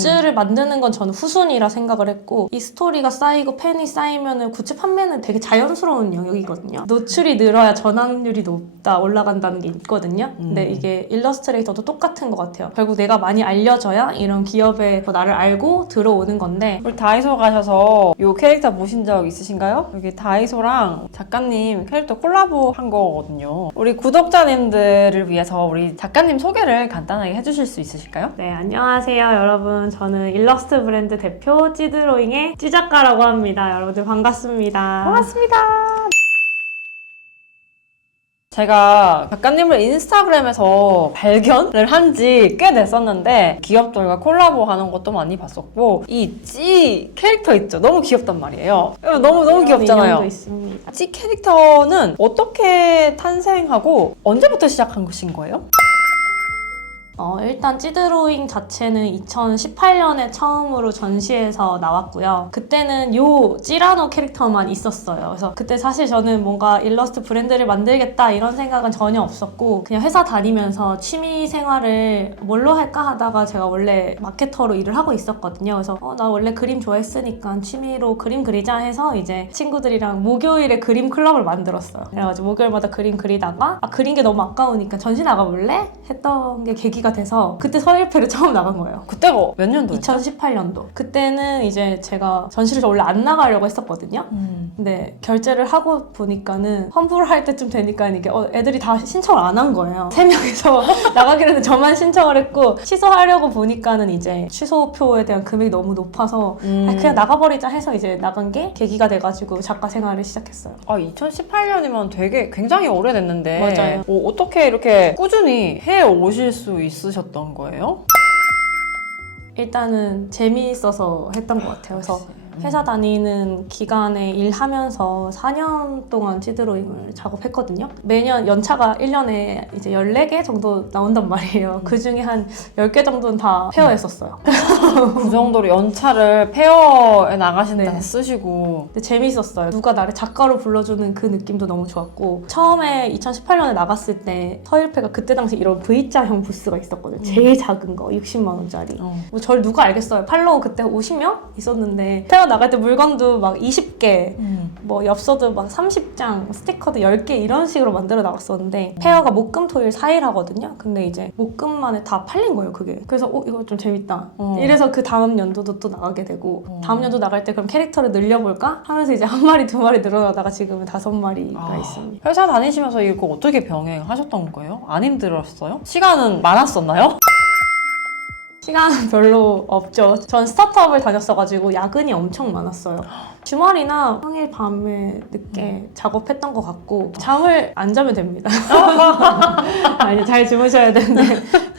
굿즈를 만드는 건 저는 후순위라 생각을 했고 이 스토리가 쌓이고 팬이 쌓이면 굿즈 판매는 되게 자연스러운 영역이거든요. 노출이 늘어야 전환율이 올라간다는 게 있거든요. 근데 이게 일러스트레이터도 똑같은 것 같아요. 결국 내가 많이 알려져야 이런 기업에 나를 알고 들어오는 건데 우리 다이소 가셔서 이 캐릭터 보신 적 있으신가요? 여기 다이소랑 작가님 캐릭터 콜라보 한 거거든요. 우리 구독자님들을 위해서 우리 작가님 소개를 간단하게 해주실 수 있으실까요? 네, 안녕하세요 여러분. 저는 일러스트 브랜드 대표 찌드로잉의 찌작가라고 합니다. 여러분들 반갑습니다. 반갑습니다. 제가 작가님을 인스타그램에서 발견을 한 지 꽤 됐었는데 기업들과 콜라보하는 것도 많이 봤었고 이 찌 캐릭터 있죠? 너무 귀엽단 말이에요. 너무 귀엽잖아요. 인형도 있습니다. 찌 캐릭터는 어떻게 탄생하고 언제부터 시작한 것인 거예요? 일단 찌드로잉 자체는 2018년에 처음으로 전시에서 나왔고요. 그때는 요 찌라노 캐릭터만 있었어요. 그래서 그때 사실 저는 뭔가 일러스트 브랜드를 만들겠다 이런 생각은 전혀 없었고 그냥 회사 다니면서 취미 생활을 뭘로 할까 하다가 제가 원래 마케터로 일을 하고 있었거든요. 그래서 나 원래 그림 좋아했으니까 취미로 그림 그리자 해서 이제 친구들이랑 목요일에 그림 클럽을 만들었어요. 그래가지고 목요일마다 그림 그리다가 그린 게 너무 아까우니까 전시 나가볼래? 했던 게 계기가 돼서 그때 서일패를 처음 나간 거예요. 그때가 몇 년도였죠? 2018년도. 그때는 이제 제가 전시를 원래 안 나가려고 했었거든요. 근데 결제를 하고 보니까는 환불할 때쯤 되니까 이게 애들이 다 신청을 안 한 거예요. 3명이서 나가기로 했는데 저만 신청을 했고 취소하려고 보니까는 이제 취소표에 대한 금액이 너무 높아서 그냥 나가버리자 해서 이제 나간 게 계기가 돼가지고 작가 생활을 시작했어요. 2018년이면 되게 굉장히 오래됐는데 맞아요. 어떻게 이렇게 꾸준히 해오실 수 있으셨던 거예요? 일단은 재미있어서 했던 것 같아요. 그래서 회사 다니는 기간에 일하면서 4년 동안 찌드로잉을 작업했거든요. 매년 연차가 1년에 이제 14개 정도 나온단 말이에요. 그 중에 한 10개 정도는 다 페어했었어요. 그 정도로 연차를 페어에 나가시는 데 네. 쓰시고 근데 재밌었어요. 누가 나를 작가로 불러주는 그 느낌도 너무 좋았고 처음에 2018년에 나갔을 때 서일패가 그때 당시 이런 V자형 부스가 있었거든요. 제일 작은 거 60만 원짜리. 뭐 저를 누가 알겠어요. 팔로우 그때 50명 있었는데 페어 나갈 때 물건도 막 20개 뭐 엽서도 막 30장 스티커도 10개 이런 식으로 만들어 나갔었는데 페어가 목금토일 4일 하거든요. 근데 이제 목금만에 다 팔린 거예요 그게. 그래서 이거 좀 재밌다. 이래서 그 다음 연도도 또 나가게 되고 다음 연도 나갈 때 그럼 캐릭터를 늘려볼까? 하면서 이제 한 마리 두 마리 늘어나다가 지금은 5마리가 있습니다. 회사 다니시면서 이거 어떻게 병행하셨던 거예요? 안 힘들었어요? 시간은 많았었나요? 시간은 별로 없죠. 전 스타트업을 다녔어가지고 야근이 엄청 많았어요. 주말이나 평일 밤에 늦게 작업했던 것 같고 잠을 안 자면 됩니다. 아니 잘 주무셔야 되는데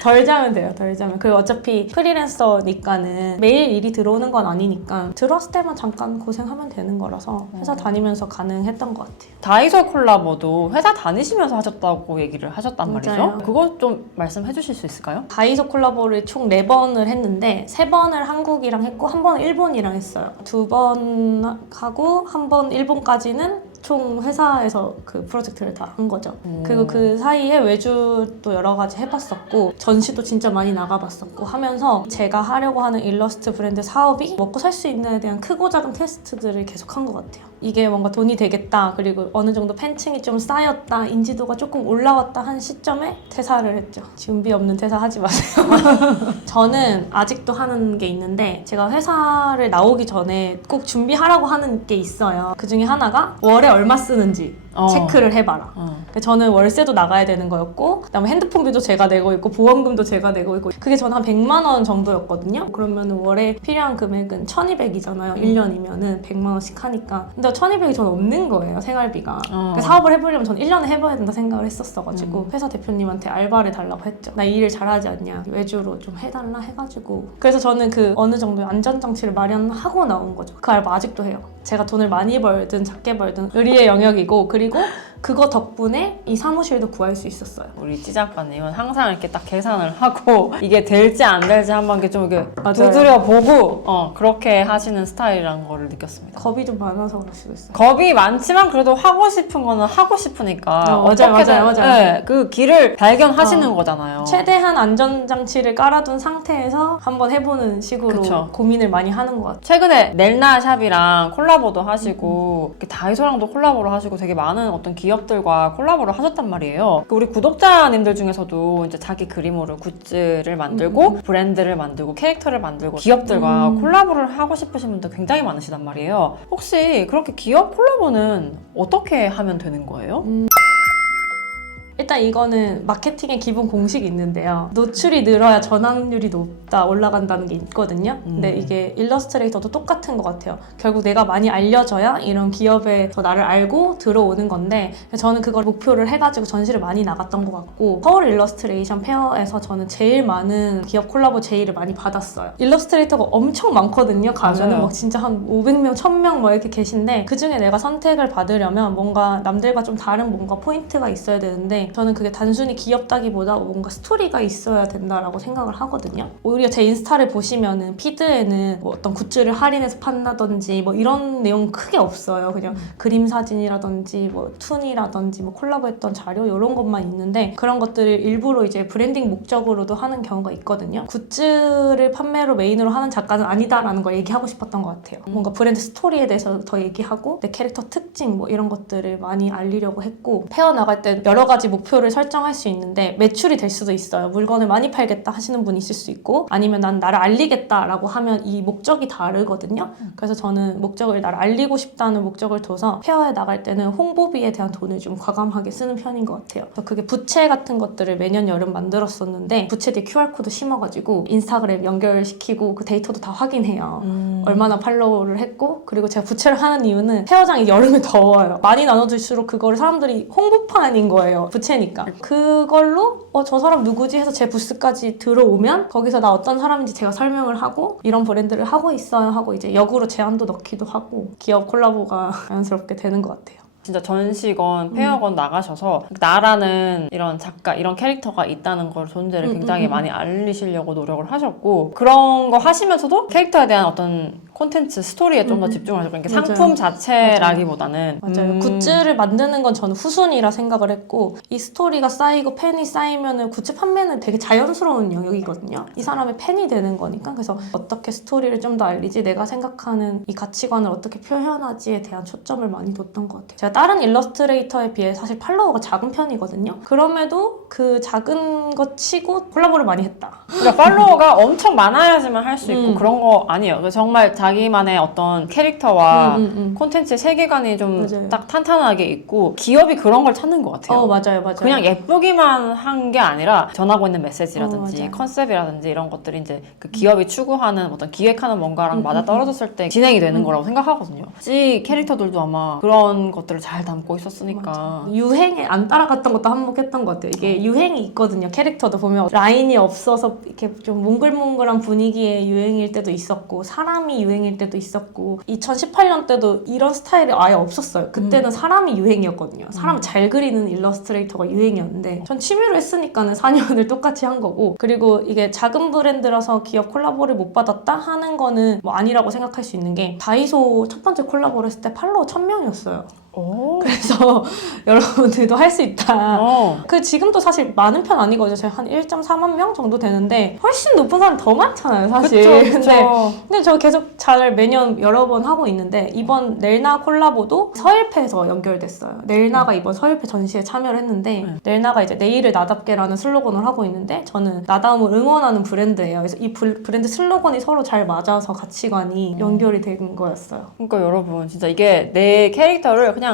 덜 자면 돼요. 덜 자면. 그리고 어차피 프리랜서니까는 매일 일이 들어오는 건 아니니까 들어왔을 때만 잠깐 고생하면 되는 거라서 회사 다니면서 가능했던 것 같아요. 다이소 콜라보도 회사 다니시면서 하셨다고 얘기를 하셨단 말이죠? 맞아요. 그거 좀 말씀해 주실 수 있을까요? 다이소 콜라보를 총 4번을 했는데 3번을 한국이랑 했고 1번은 일본이랑 했어요. 2번 하고 1번 일본까지는 총 회사에서 그 프로젝트를 다 한 거죠. 그리고 그 사이에 외주도 여러 가지 해봤었고 전시도 진짜 많이 나가봤었고 하면서 제가 하려고 하는 일러스트 브랜드 사업이 먹고 살 수 있는에 대한 크고 작은 테스트들을 계속 한 것 같아요. 이게 뭔가 돈이 되겠다, 그리고 어느 정도 팬층이 좀 쌓였다, 인지도가 조금 올라왔다 한 시점에 퇴사를 했죠. 준비 없는 퇴사 하지 마세요. 저는 아직도 하는 게 있는데 제가 회사를 나오기 전에 꼭 준비하라고 하는 게 있어요. 그 중에 하나가 월에 얼마 쓰는지 체크를 해봐라. 저는 월세도 나가야 되는 거였고 그다음에 핸드폰비도 제가 내고 있고 보험금도 제가 내고 있고 그게 저는 한 100만 원 정도였거든요. 그러면 월에 필요한 금액은 1200이잖아요. 1년이면은 100만 원씩 하니까. 근데 1200이 저는 없는 거예요. 생활비가. 그러니까 사업을 해보려면 저는 1년에 해봐야 된다 생각을 했었어가지고 회사 대표님한테 알바를 달라고 했죠. 나 일을 잘하지 않냐, 외주로 좀 해달라 해가지고. 그래서 저는 그 어느 정도 안전장치를 마련하고 나온 거죠. 그 알바 아직도 해요. 제가 돈을 많이 벌든 작게 벌든 의리의 영역이고, 그리고 그거 덕분에 이 사무실도 구할 수 있었어요. 우리 찌 작가님은 항상 이렇게 딱 계산을 하고 이게 될지 안 될지 한번 이렇게 좀 이렇게 맞아요. 두드려 보고 그렇게 하시는 스타일이라는 거를 느꼈습니다. 겁이 좀 많아서 그럴 수도 있어요. 겁이 많지만 그래도 하고 싶은 거는 하고 싶으니까 맞아요. 네, 그 길을 발견하시는 거잖아요. 최대한 안전장치를 깔아둔 상태에서 한번 해보는 식으로 그쵸. 고민을 많이 하는 것 같아요. 최근에 넬나샵이랑 콜라보도 하시고 이렇게 다이소랑도 콜라보를 하시고 되게 많은 어떤 기업들과 콜라보를 하셨단 말이에요. 우리 구독자님들 중에서도 이제 자기 그림으로 굿즈를 만들고 브랜드를 만들고 캐릭터를 만들고 기업들과 콜라보를 하고 싶으신 분들 굉장히 많으시단 말이에요. 혹시 그렇게 기업 콜라보는 어떻게 하면 되는 거예요? 일단 이거는 마케팅의 기본 공식이 있는데요. 노출이 늘어야 전환율이 높다, 올라간다는 게 있거든요. 근데 이게 일러스트레이터도 똑같은 것 같아요. 결국 내가 많이 알려져야 이런 기업에서 나를 알고 들어오는 건데, 저는 그걸 목표를 해가지고 전시를 많이 나갔던 것 같고, 서울 일러스트레이션 페어에서 저는 제일 많은 기업 콜라보 제의를 많이 받았어요. 일러스트레이터가 엄청 많거든요. 가면은 맞아요. 막 진짜 한 500명, 1000명 뭐 이렇게 계신데, 그 중에 내가 선택을 받으려면 뭔가 남들과 좀 다른 뭔가 포인트가 있어야 되는데, 저는 그게 단순히 귀엽다기보다 뭔가 스토리가 있어야 된다라고 생각을 하거든요. 오히려 제 인스타를 보시면은 피드에는 뭐 어떤 굿즈를 할인해서 판다든지 뭐 이런 내용 크게 없어요. 그냥 그림 사진이라든지 뭐 툰이라든지 뭐 콜라보했던 자료 이런 것만 있는데, 그런 것들을 일부러 이제 브랜딩 목적으로도 하는 경우가 있거든요. 굿즈를 판매로 메인으로 하는 작가는 아니다라는 걸 얘기하고 싶었던 것 같아요. 뭔가 브랜드 스토리에 대해서 더 얘기하고 내 캐릭터 특징 뭐 이런 것들을 많이 알리려고 했고, 페어 나갈 때 여러 가지 목표를 설정할 수 있는데 매출이 될 수도 있어요. 물건을 많이 팔겠다 하시는 분이 있을 수 있고, 아니면 난 나를 알리겠다라고 하면 이 목적이 다르거든요. 그래서 저는 목적을 나를 알리고 싶다는 목적을 둬서 페어에 나갈 때는 홍보비에 대한 돈을 좀 과감하게 쓰는 편인 것 같아요. 그래서 그게 부채 같은 것들을 매년 여름 만들었었는데, 부채 뒤에 QR코드 심어가지고 인스타그램 연결시키고 그 데이터도 다 확인해요. 얼마나 팔로우를 했고, 그리고 제가 부채를 하는 이유는 페어장이 여름에 더워요. 많이 나눠줄수록 그거를 사람들이 홍보판인 거예요. 부채니까. 그걸로 저 사람 누구지 해서 제 부스까지 들어오면 거기서 나 어떤 사람인지 제가 설명을 하고, 이런 브랜드를 하고 있어요 하고 이제 역으로 제안도 넣기도 하고, 기업 콜라보가 자연스럽게 되는 것 같아요. 진짜 전시건 페어건 나가셔서 나라는 이런 작가, 이런 캐릭터가 있다는 걸 존재를 굉장히 많이 알리시려고 노력을 하셨고, 그런 거 하시면서도 캐릭터에 대한 어떤 콘텐츠, 스토리에 좀 더 집중을 하셨고, 그러니까 상품 자체라기보다는 맞아요. 굿즈를 만드는 건 저는 후순위라 생각을 했고, 이 스토리가 쌓이고 팬이 쌓이면은 굿즈 판매는 되게 자연스러운 영역이거든요. 이 사람의 팬이 되는 거니까. 그래서 어떻게 스토리를 좀 더 알리지, 내가 생각하는 이 가치관을 어떻게 표현하지에 대한 초점을 많이 뒀던 것 같아요. 제가 다른 일러스트레이터에 비해 사실 팔로워가 작은 편이거든요. 그럼에도 그 작은 것 치고 콜라보를 많이 했다. 그러니까 팔로워가 엄청 많아야지만 할 수 있고 그런 거 아니에요. 정말 자기만의 어떤 캐릭터와 콘텐츠의 세계관이 좀 맞아요. 딱 탄탄하게 있고, 기업이 그런 걸 찾는 것 같아요. 맞아요. 그냥 예쁘기만 한 게 아니라 전하고 있는 메시지라든지 맞아요. 컨셉이라든지 이런 것들이 이제 그 기업이 추구하는 어떤 기획하는 뭔가랑 맞아 떨어졌을 때 진행이 되는 거라고 생각하거든요. 이 캐릭터들도 아마 그런 것들을 잘 담고 있었으니까. 유행에 안 따라갔던 것도 한몫했던 것 같아요. 이게 유행이 있거든요. 캐릭터도 보면 라인이 없어서 이렇게 좀 몽글몽글한 분위기의 유행일 때도 있었고, 사람이 유행일 때도 있었고, 2018년 때도 이런 스타일이 아예 없었어요. 그때는 사람이 유행이었거든요. 사람 잘 그리는 일러스트레이터가 유행이었는데, 전 취미로 했으니까는 4년을 똑같이 한 거고, 그리고 이게 작은 브랜드라서 기업 콜라보를 못 받았다 하는 거는 뭐 아니라고 생각할 수 있는 게, 다이소 첫 번째 콜라보를 했을 때 팔로워 1000명이었어요. 그래서 여러분들도 할 수 있다. 그 지금도 사실 많은 편 아니거든요. 제가 한 1.4만 명 정도 되는데 훨씬 높은 사람 더 많잖아요, 사실. 그쵸. 근데 저 계속 잘 매년 여러 번 하고 있는데, 이번 넬나 콜라보도 서일패에서 연결됐어요. 넬나가 이번 서일패 전시에 참여를 했는데, 넬나가 이제 내일을 나답게라는 슬로건을 하고 있는데, 저는 나다움을 응원하는 브랜드예요. 그래서 이 브랜드 슬로건이 서로 잘 맞아서 가치관이 연결이 된 거였어요. 그러니까 여러분, 진짜 이게 내 캐릭터를 그냥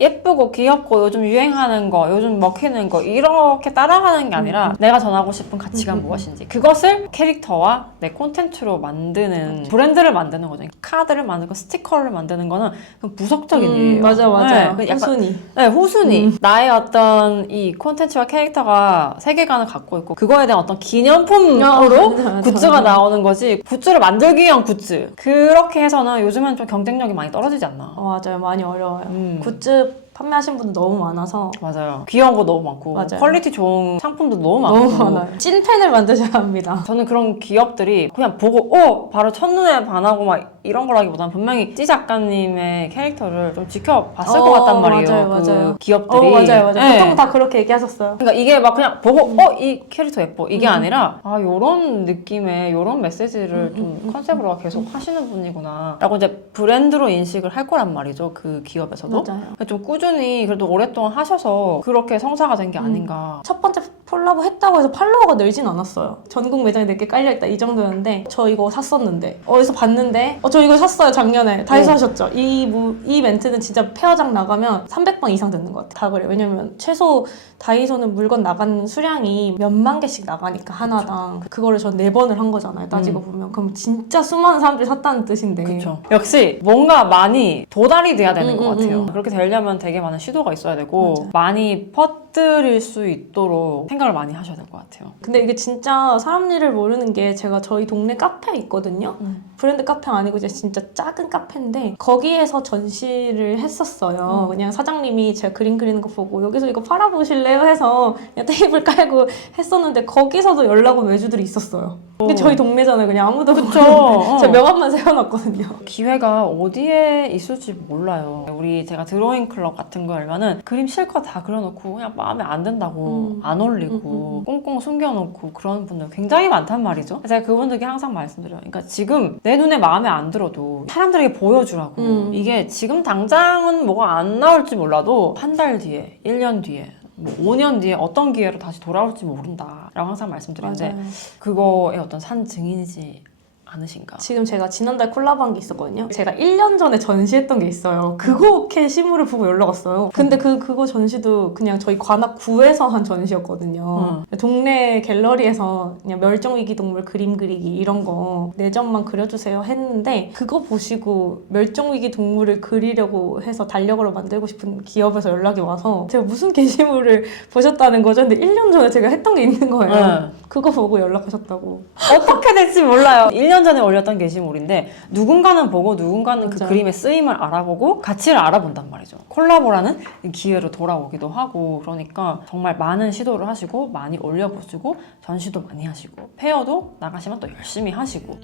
예쁘고 귀엽고 요즘 유행하는 거, 요즘 먹히는 거 이렇게 따라가는 게 아니라 내가 전하고 싶은 가치가 무엇인지 그것을 캐릭터와 내 콘텐츠로 만드는 브랜드를 만드는 거죠. 카드를 만들고 스티커를 만드는 거는 그냥 부속적인 일이에요. 맞아요. 네, 약간 후순위. 네, 후순위. 나의 어떤 이 콘텐츠와 캐릭터가 세계관을 갖고 있고 그거에 대한 어떤 기념품으로 맞아. 굿즈가 나오는 거지. 굿즈를 만들기 위한 굿즈. 그렇게 해서는 요즘은 좀 경쟁력이 많이 떨어지지 않나. 맞아요. 많이 어려워요. 굿즈 판매하신 분들 너무 많아서. 맞아요. 귀여운 거 너무 많고 맞아요. 퀄리티 좋은 상품도 너무 많고 너무 많아요. 찐팬을 만드셔야 합니다. 저는 그런 기업들이 그냥 보고 바로 첫눈에 반하고 막 이런 거라기보다는 분명히 찌 작가님의 캐릭터를 좀 지켜봤을 것 같단 말이에요. 맞아요. 기업들이. 맞아요. 네. 보통 다 그렇게 얘기하셨어요. 그러니까 이게 막 그냥 보고 이 캐릭터 예뻐 이게 아니라 요런 느낌의 요런 메시지를 좀 컨셉으로 계속 하시는 분이구나 라고 이제 브랜드로 인식을 할 거란 말이죠. 그 기업에서도. 맞아요. 좀 꾸준히 그래도 오랫동안 하셔서 그렇게 성사가 된 게 아닌가. 첫 번째 콜라보 했다고 해서 팔로워가 늘진 않았어요. 전국 매장에 4개 깔려있다 이 정도였는데 저 이거 샀었는데 어디서 봤는데 저 이거 샀어요 작년에. 다이소 하셨죠? 이 멘트는 진짜 페어장 나가면 300방 이상 듣는 것 같아요. 다 그래요. 왜냐면 최소 다이소는 물건 나가는 수량이 몇만 개씩 나가니까 하나당 그거를 전 4번을 한 거잖아요. 따지고 보면 그럼 진짜 수많은 사람들이 샀다는 뜻인데. 그렇죠. 역시 뭔가 많이 도달이 돼야 되는 것 같아요. 그렇게 되려면 되게 많은 시도가 있어야 되고 맞아. 많이 퍼뜨릴 수 있도록 생각을 많이 하셔야 될 것 같아요. 근데 이게 진짜 사람 일을 모르는 게 제가 저희 동네 카페 있거든요. 브랜드 카페 아니고 이제 진짜 작은 카페인데 거기에서 전시를 했었어요. 그냥 사장님이 제가 그림 그리는 거 보고 여기서 이거 팔아보실래요? 해서 그냥 테이블 깔고 했었는데 거기서도 연락 온 외주들이 있었어요. 근데 저희 동네잖아요. 그냥 아무도 모르는데 제가 명함만 세워놨거든요. 기회가 어디에 있을지 몰라요. 제가 드로잉 클럽 같은 거 열면은 그림 실컷 다 그려놓고 그냥 마음에 안 든다고 안 올리고 꽁꽁 숨겨놓고 그런 분들 굉장히 많단 말이죠. 제가 그분들께 항상 말씀드려요. 그러니까 지금 내 눈에 마음에 안 들어도 사람들에게 보여주라고. 이게 지금 당장은 뭐가 안 나올지 몰라도 한 달 뒤에, 1년 뒤에 뭐 5년 뒤에 어떤 기회로 다시 돌아올지 모른다 라고 항상 말씀드리는데 맞아요. 그거의 어떤 산 증인이지 않으신가? 지금 제가 지난달 콜라보한 게 있었거든요. 제가 1년 전에 전시했던 게 있어요. 그거 게시물을 보고 연락 왔어요. 근데 그거 전시도 그냥 저희 관악구에서 한 전시였거든요. 동네 갤러리에서 그냥 멸종위기 동물 그림 그리기 이런 거 내점만 그려주세요 했는데 그거 보시고 멸종위기 동물을 그리려고 해서 달력으로 만들고 싶은 기업에서 연락이 와서 제가 무슨 게시물을 보셨다는 거죠? 근데 1년 전에 제가 했던 게 있는 거예요. 그거 보고 연락하셨다고. 어떻게 될지 몰라요. 1년 전에 올렸던 게시물인데 누군가는 보고 누군가는 그 맞아요. 그림의 쓰임을 알아보고 가치를 알아본단 말이죠. 콜라보라는 기회로 돌아오기도 하고 그러니까 정말 많은 시도를 하시고 많이 올려보시고 전시도 많이 하시고 페어도 나가시면 또 열심히 하시고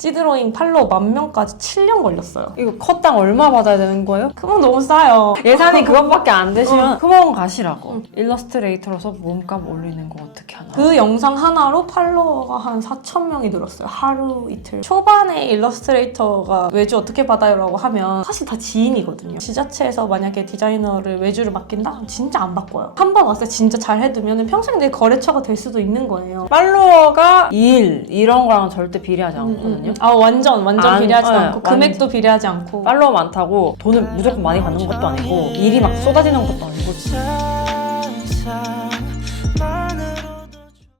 찌드로잉 팔로워 10,000명까지 7년 걸렸어요. 이거 컷당 얼마 받아야 되는 거예요? 그건 너무 싸요. 예산이 그것밖에 안 되시면 크몬 가시라고. 일러스트레이터로서 몸값 올리는 거 어떻게 하나? 그 영상 하나로 팔로워가 한 4,000명이 늘었어요. 하루 이틀. 초반에 일러스트레이터가 외주 어떻게 받아요? 라고 하면 사실 다 지인이거든요. 지자체에서 만약에 디자이너를 외주를 맡긴다? 진짜 안 바꿔요. 한 번 왔을 때 진짜 잘 해두면 평생 내 거래처가 될 수도 있는 거예요. 팔로워가 일 이런 거랑 절대 비례하지 않거든요. 완전 비례하지 않고 완전. 금액도 비례하지 않고 팔로워 많다고 돈을 무조건 많이 받는 것도 아니고 일이 막 쏟아지는 것도 아니고